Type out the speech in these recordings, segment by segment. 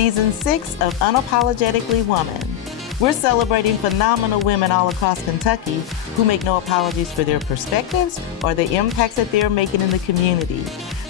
Season 6 of Unapologetically Woman. We're celebrating phenomenal women all across Kentucky who make no apologies for their perspectives or the impacts that they're making in the community.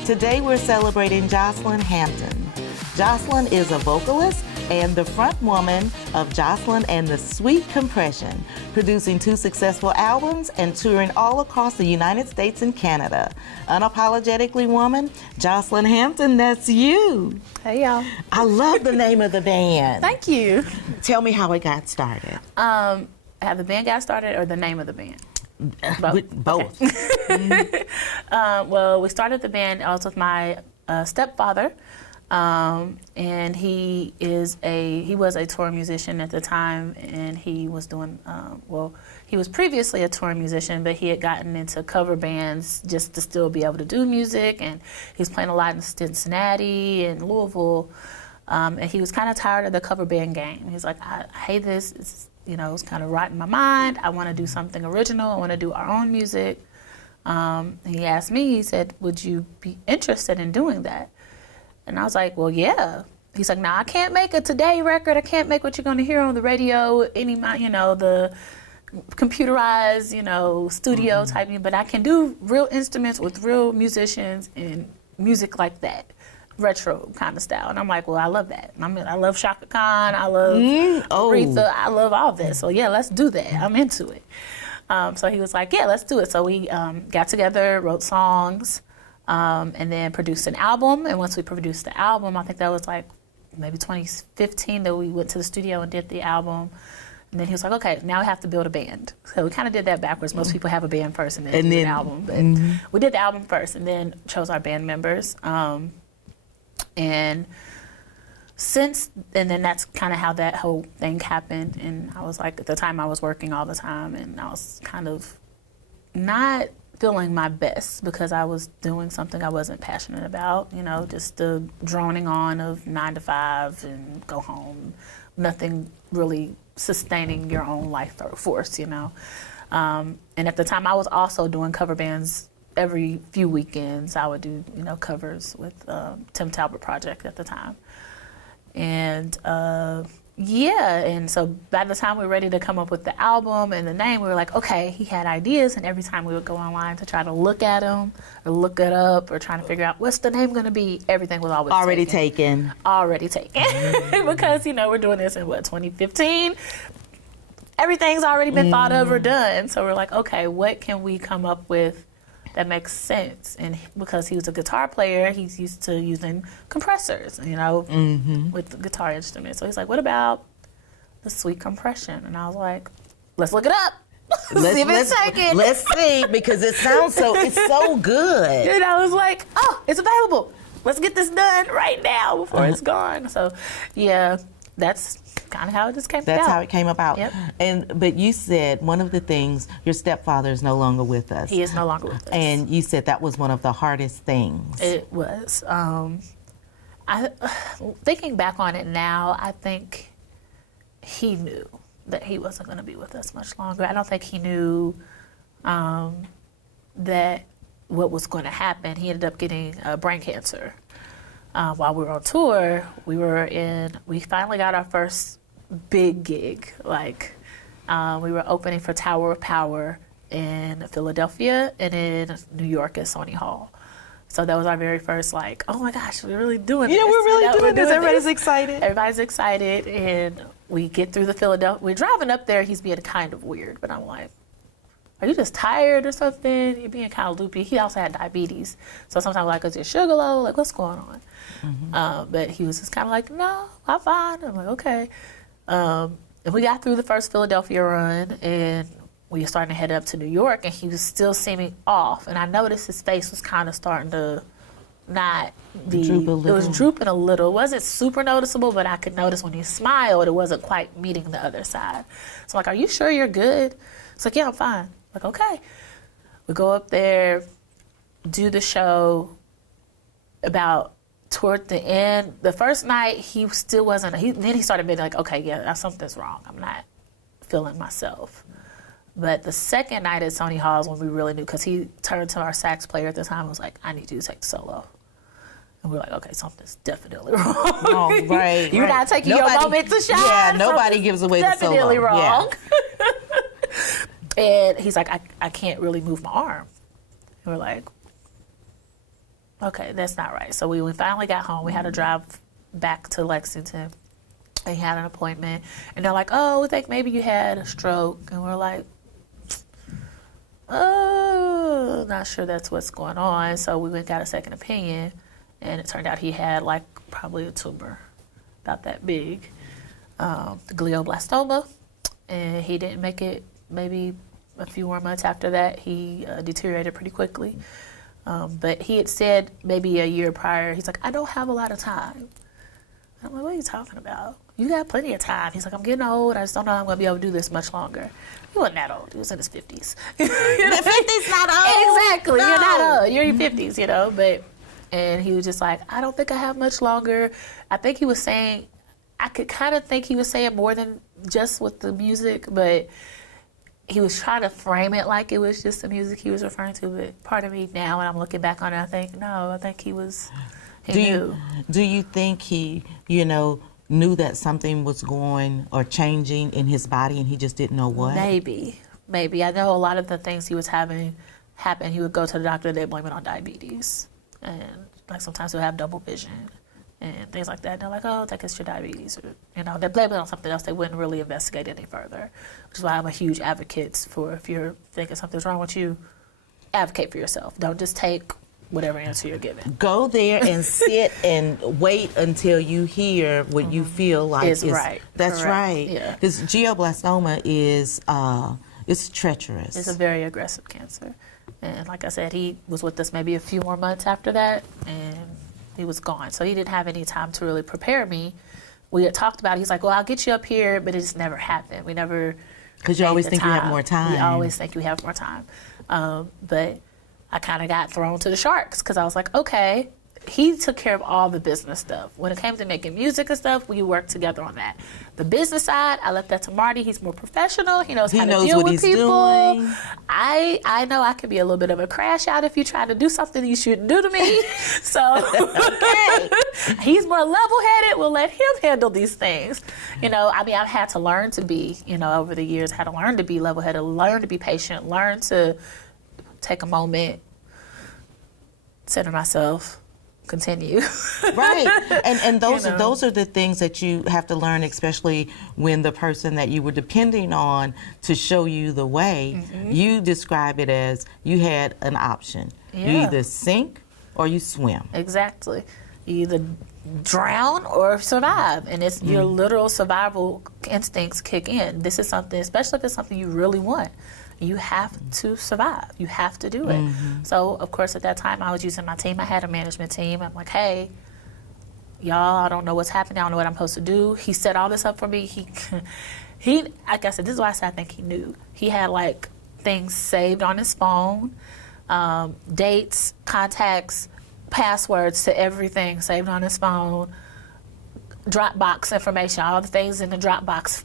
Today we're celebrating Joslyn Hampton. Joslyn is a vocalist and the front woman of Joslyn and the Sweet Compression, producing 2 successful albums and touring all across the United States and Canada. Unapologetically Woman, Joslyn Hampton, that's you. Hey, y'all. I love the name of the band. Thank you. Tell me how it got started. Have the band got started or the name of the band? Both. Okay. Well, we started the band. I was with my stepfather. And he was a touring musician at the time, and he was doing, he was previously a touring musician, but he had gotten into cover bands just to still be able to do music, and he was playing a lot in Cincinnati and Louisville, and he was kind of tired of the cover band game. He's like, I hate this, it's kind of rotting my mind, I want to do something original, I want to do our own music. He asked me, he said, would you be interested in doing that? And I was like, well, yeah. He's like, nah, I can't make a Today record. I can't make what you're going to hear on the radio, the computerized, studio type thing. But I can do real instruments with real musicians and music like that, retro kind of style. And I'm like, well, I love that. I love Shaka Khan. I love Aretha. I love all this. So, yeah, let's do that. I'm into it. So he was like, yeah, let's do it. So we got together, wrote songs. And then produced an album. And once we produced the album, I think that was like maybe 2015 that we went to the studio and did the album. And then he was like, okay, now we have to build a band. So we kind of did that backwards. Most people have a band first and then do an album. But we did the album first and then chose our band members. And then that's kind of how that whole thing happened. And I was like, at the time I was working all the time and I was kind of not feeling my best because I was doing something I wasn't passionate about, just the droning on of 9 to 5 and go home, nothing really sustaining your own life force, And at the time I was also doing cover bands every few weekends. I would do, covers with Tim Talbot Project at the time. And and so by the time we were ready to come up with the album and the name, we were like, okay, he had ideas, and every time we would go online to try to look at them or look it up or trying to figure out what's the name going to be, everything was always already taken. Because, we're doing this in 2015? Everything's already been thought of or done. So we're like, okay, what can we come up with that makes sense? And because he was a guitar player, he's used to using compressors, with the guitar instruments. So he's like, what about the Sweet Compression? And I was like, let's look it up. See if it's taken. Let's see, because it's so good. And I was like, oh, it's available. Let's get this done right now before it's gone. So, yeah, that's kind of how it just came about. That's how it came about. Yep. But you said one of the things, your stepfather is no longer with us. He is no longer with us. And you said that was one of the hardest things. It was. Thinking back on it now, I think he knew that he wasn't going to be with us much longer. I don't think he knew that what was going to happen. He ended up getting brain cancer. While we were on tour, we finally got our first big gig. We were opening for Tower of Power in Philadelphia and in New York at Sony Hall. So that was our very first, oh my gosh, we're really doing this. Yeah, we're really doing this. Everybody's excited. Everybody's excited, and we get through the Philadelphia. We're driving up there. He's being kind of weird, but I'm like, are you just tired or something? You're being kind of loopy. He also had diabetes. So sometimes I'm like, is your sugar low? What's going on? But he was just kind of like, no, I'm fine. I'm like, okay. And we got through the first Philadelphia run, and we were starting to head up to New York, and he was still seeming off. And I noticed his face was kind of starting to not be, droop a little. It was drooping a little. It wasn't super noticeable, but I could notice when he smiled, it wasn't quite meeting the other side. So I'm like, are you sure you're good? It's like, yeah, I'm fine. Like, okay. We go up there, do the show. About toward the end, the first night, he still wasn't, then he started being like, okay, yeah, something's wrong. I'm not feeling myself. But the second night at Sony Hall is when we really knew, because he turned to our sax player at the time and was like, I need you to take the solo. And we're like, okay, something's definitely wrong. Oh, right. You're not taking your moment to shine. Yeah, nobody gives away the solo. Definitely wrong. Yeah. And he's like, I can't really move my arm. And we're like, okay, that's not right. So we finally got home. We had to drive back to Lexington. And he had an appointment. And they're like, oh, we think maybe you had a stroke. And we're like, oh, not sure that's what's going on. So we went and got a second opinion. And it turned out he had like probably a tumor about that big, the glioblastoma. And he didn't make it. Maybe a few more months after that, he deteriorated pretty quickly. But he had said maybe a year prior, he's like, I don't have a lot of time. I'm like, what are you talking about? You got plenty of time. He's like, I'm getting old. I just don't know I'm going to be able to do this much longer. He wasn't that old. He was in his 50s. The 50's not old. Exactly. No. You're not old. You're in your 50s, you know. And he was just like, I don't think I have much longer. I think he was saying, I could kind of think he was saying more than just with the music, but he was trying to frame it like it was just the music he was referring to. But part of me now, when I'm looking back on it, I think, no, I think he knew. Do you think he, knew that something was going or changing in his body and he just didn't know what? Maybe. I know a lot of the things he was having happen. He would go to the doctor, they'd blame it on diabetes. And like sometimes he'll have double vision and things like that. And they're like, oh, I think it's your diabetes. Or, they blame it on something else. They wouldn't really investigate any further, which is why I'm a huge advocate for if you're thinking something's wrong with you, advocate for yourself. Don't just take whatever answer you're given. Go there and sit and wait until you hear what you feel like is right. That's Correct. right. Yeah. Because glioblastoma is it's treacherous. It's a very aggressive cancer. And like I said, he was with us maybe a few more months after that, and he was gone. So he didn't have any time to really prepare me. We had talked about it. He's like, well, I'll get you up here, but it just never happened. We never. Because you always think you have more time. We always think we have more time. But I kind of got thrown to the sharks because I was like, okay, he took care of all the business stuff. When it came to making music and stuff, we worked together on that. The business side, I left that to Marty. He's more professional. He knows how to deal with people. Doing. I know I could be a little bit of a crash out if you try to do something you shouldn't do to me. So he's more level-headed. We'll let him handle these things. I've had to learn to be, over the years, had to learn to be level-headed, learn to be patient, learn to take a moment, center myself, continue. Right. And those are the things that you have to learn, especially when the person that you were depending on to show you the way, you describe it as you had an option. Yeah. You either sink or you swim. Exactly. You either drown or survive, and it's your literal survival instincts kick in. This is something, especially if it's something you really want. You have to survive. You have to do it. So, of course, at that time, I was using my team. I had a management team. I'm like, hey, y'all, I don't know what's happening. I don't know what I'm supposed to do. He set all this up for me. He, like I said, this is why I said I think he knew. He had, like, things saved on his phone, dates, contacts, passwords to everything saved on his phone, Dropbox information, all the things in the Dropbox,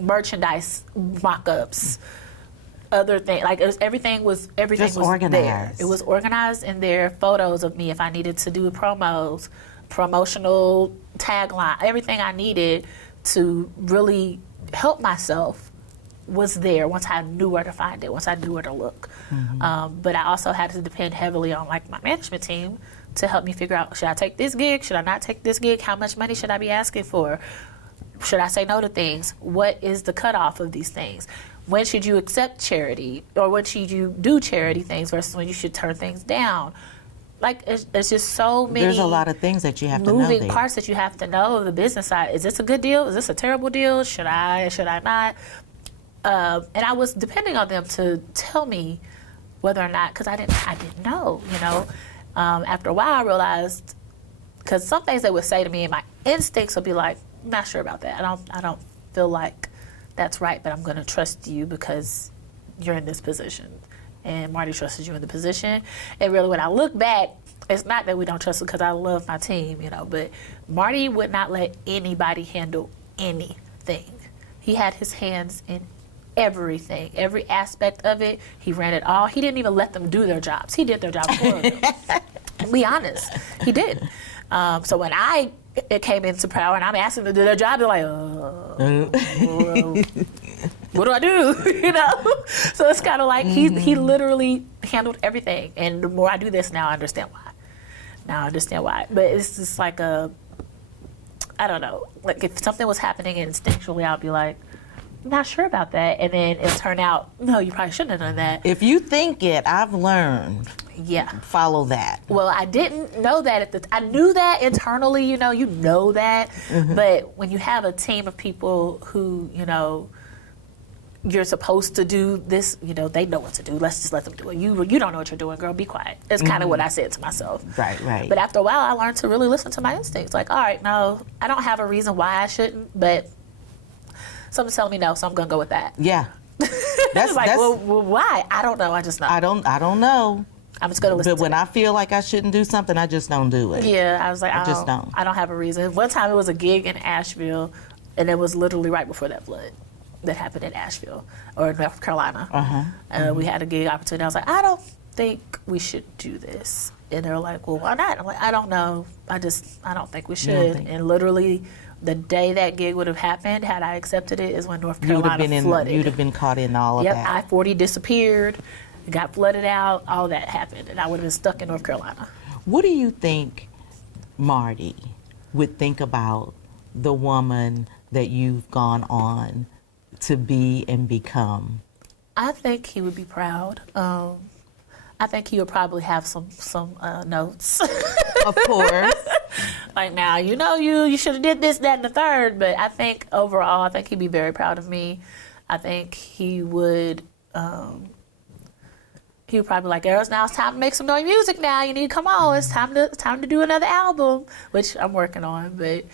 merchandise mock-ups, other things, like everything was organized. there. It was organized in there. Photos of me if I needed to do promos, promotional tagline, everything I needed to really help myself was there once I knew where to find it, once I knew where to look. But I also had to depend heavily on my management team to help me figure out, should I take this gig? Should I not take this gig? How much money should I be asking for? Should I say no to things? What is the cutoff of these things? When should you accept charity? Or when should you do charity things versus when you should turn things down? Like, it's just so many. There's a lot of things that you have to know. Moving parts that you have to know of the business side. Is this a good deal? Is this a terrible deal? Should I not? And I was depending on them to tell me whether or not, because I didn't know, After a while, I realized, because some things they would say to me, and my instincts would be like, I'm not sure about that. I don't feel like that's right, but I'm going to trust you because you're in this position. And Marty trusted you in the position. And really, when I look back, it's not that we don't trust him because I love my team, but Marty would not let anybody handle anything. He had his hands in everything, every aspect of it. He ran it all. He didn't even let them do their jobs. He did their jobs for them. be honest. He did. So when it came into power and I'm asking them to do their job, they're like, what do I do? So it's kind of like he literally handled everything. And the more I do this now, I understand why. But it's just like I don't know. Like if something was happening instinctually, I'll be like, I'm not sure about that. And then it'll turn out, no, you probably shouldn't have done that. If you think it, I've learned. Yeah. Follow that. Well, I didn't know that I knew that internally, you know that. But when you have a team of people who, you're supposed to do this, they know what to do. Let's just let them do it. You don't know what you're doing, girl. Be quiet. That's kind of what I said to myself. Right. But after a while, I learned to really listen to my instincts. Like, all right, no, I don't have a reason why I shouldn't, but something's telling me no, so I'm gonna go with that. Yeah. That's like, well, why? I don't know. I just know. I don't know. I'm just gonna listen. But when I feel like I shouldn't do something, I just don't do it. Yeah, I was like, I just don't. I don't have a reason. One time it was a gig in Asheville, and it was literally right before that flood that happened in Asheville or North Carolina. We had a gig opportunity. I was like, I don't think we should do this. And they're like, well, why not? I'm like, I don't know. I don't think we should. And literally, the day that gig would have happened, had I accepted it, is when North Carolina flooded. You'd have been caught in all of that. Yep, I-40 disappeared, got flooded out, all that happened, and I would have been stuck in North Carolina. What do you think Marty would think about the woman that you've gone on to be and become? I think he would be proud. I think he would probably have some notes. Of course. Like, now, you should have did this, that, and the third. But I think overall, I think he'd be very proud of me. I think he would probably like, Eros, now it's time to make some new music now. You need to come on. It's time to do another album, which I'm working on. But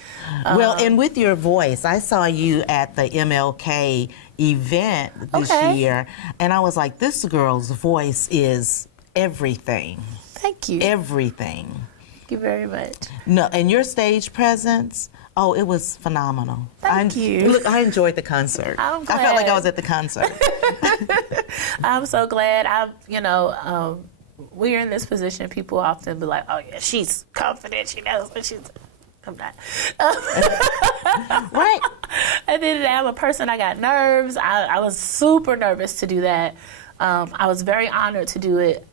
well, and with your voice, I saw you at the MLK event this year, and I was like, this girl's voice is everything. Thank you. Everything. Thank you very much. No, and your stage presence, it was phenomenal. Thank you. Look, I enjoyed the concert. I'm glad. I felt like I was at the concert. I'm so glad. We're in this position. People often be like, oh, yeah, she's confident. She knows what she's... I'm not. Right. And then I'm a person, I got nerves. I was super nervous to do that. I was very honored to do it.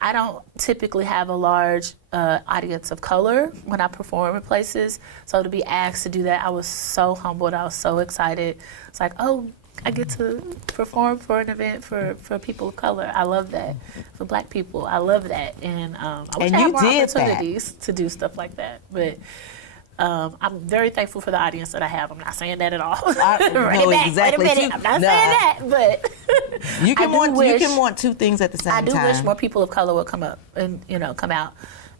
I don't typically have a large audience of color when I perform in places. So to be asked to do that, I was so humbled. I was so excited. It's like, oh, I get to perform for an event for people of color. I love that. For Black people, I love that. And I wish I had more opportunities to do stuff like that. But I'm very thankful for the audience that I have. I'm not saying that at all. Exactly. Wait a minute. I'm not saying that, but you can want two things at the same time. I do wish more people of color would come up and come out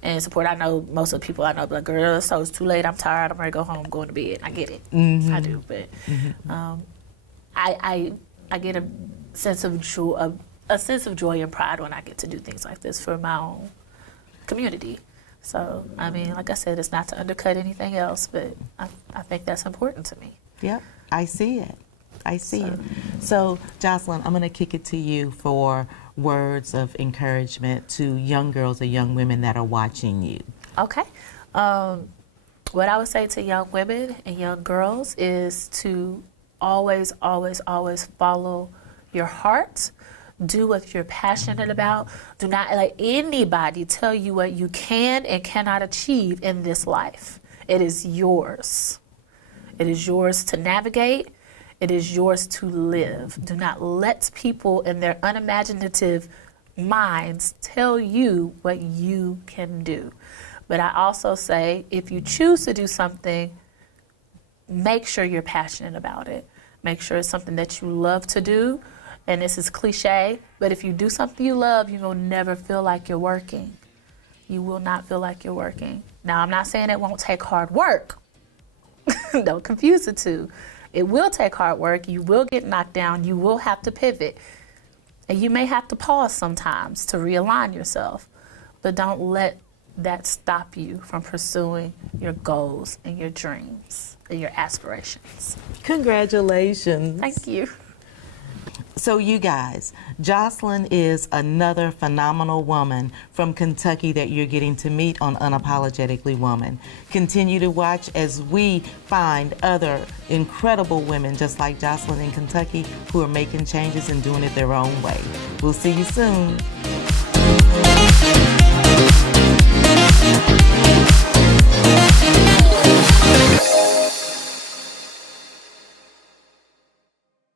and support. I know most of the people I know be like, girl, so it's too late. I'm tired. I'm ready to go home. I'm going to bed. I get it. I do, but I get a sense of joy, and pride when I get to do things like this for my own community. So, I mean, like I said, it's not to undercut anything else, but I think that's important to me. Yep, I see it. So, Joslyn, I'm going to kick it to you for words of encouragement to young girls or young women that are watching you. Okay. What I would say to young women and young girls is to always, always, always follow your heart. Do what you're passionate about. Do not let anybody tell you what you can and cannot achieve in this life. It is yours. It is yours to navigate. It is yours to live. Do not let people in their unimaginative minds tell you what you can do. But I also say, if you choose to do something, make sure you're passionate about it. Make sure it's something that you love to do. And this is cliche, but if you do something you love, you will never feel like you're working. You will not feel like you're working. Now, I'm not saying it won't take hard work. Don't confuse the two. It will take hard work. You will get knocked down. You will have to pivot. And you may have to pause sometimes to realign yourself. But don't let that stop you from pursuing your goals and your dreams and your aspirations. Congratulations. Thank you. So you guys, Joslyn is another phenomenal woman from Kentucky that you're getting to meet on Unapologetically Woman. Continue to watch as we find other incredible women just like Joslyn in Kentucky who are making changes and doing it their own way. We'll see you soon.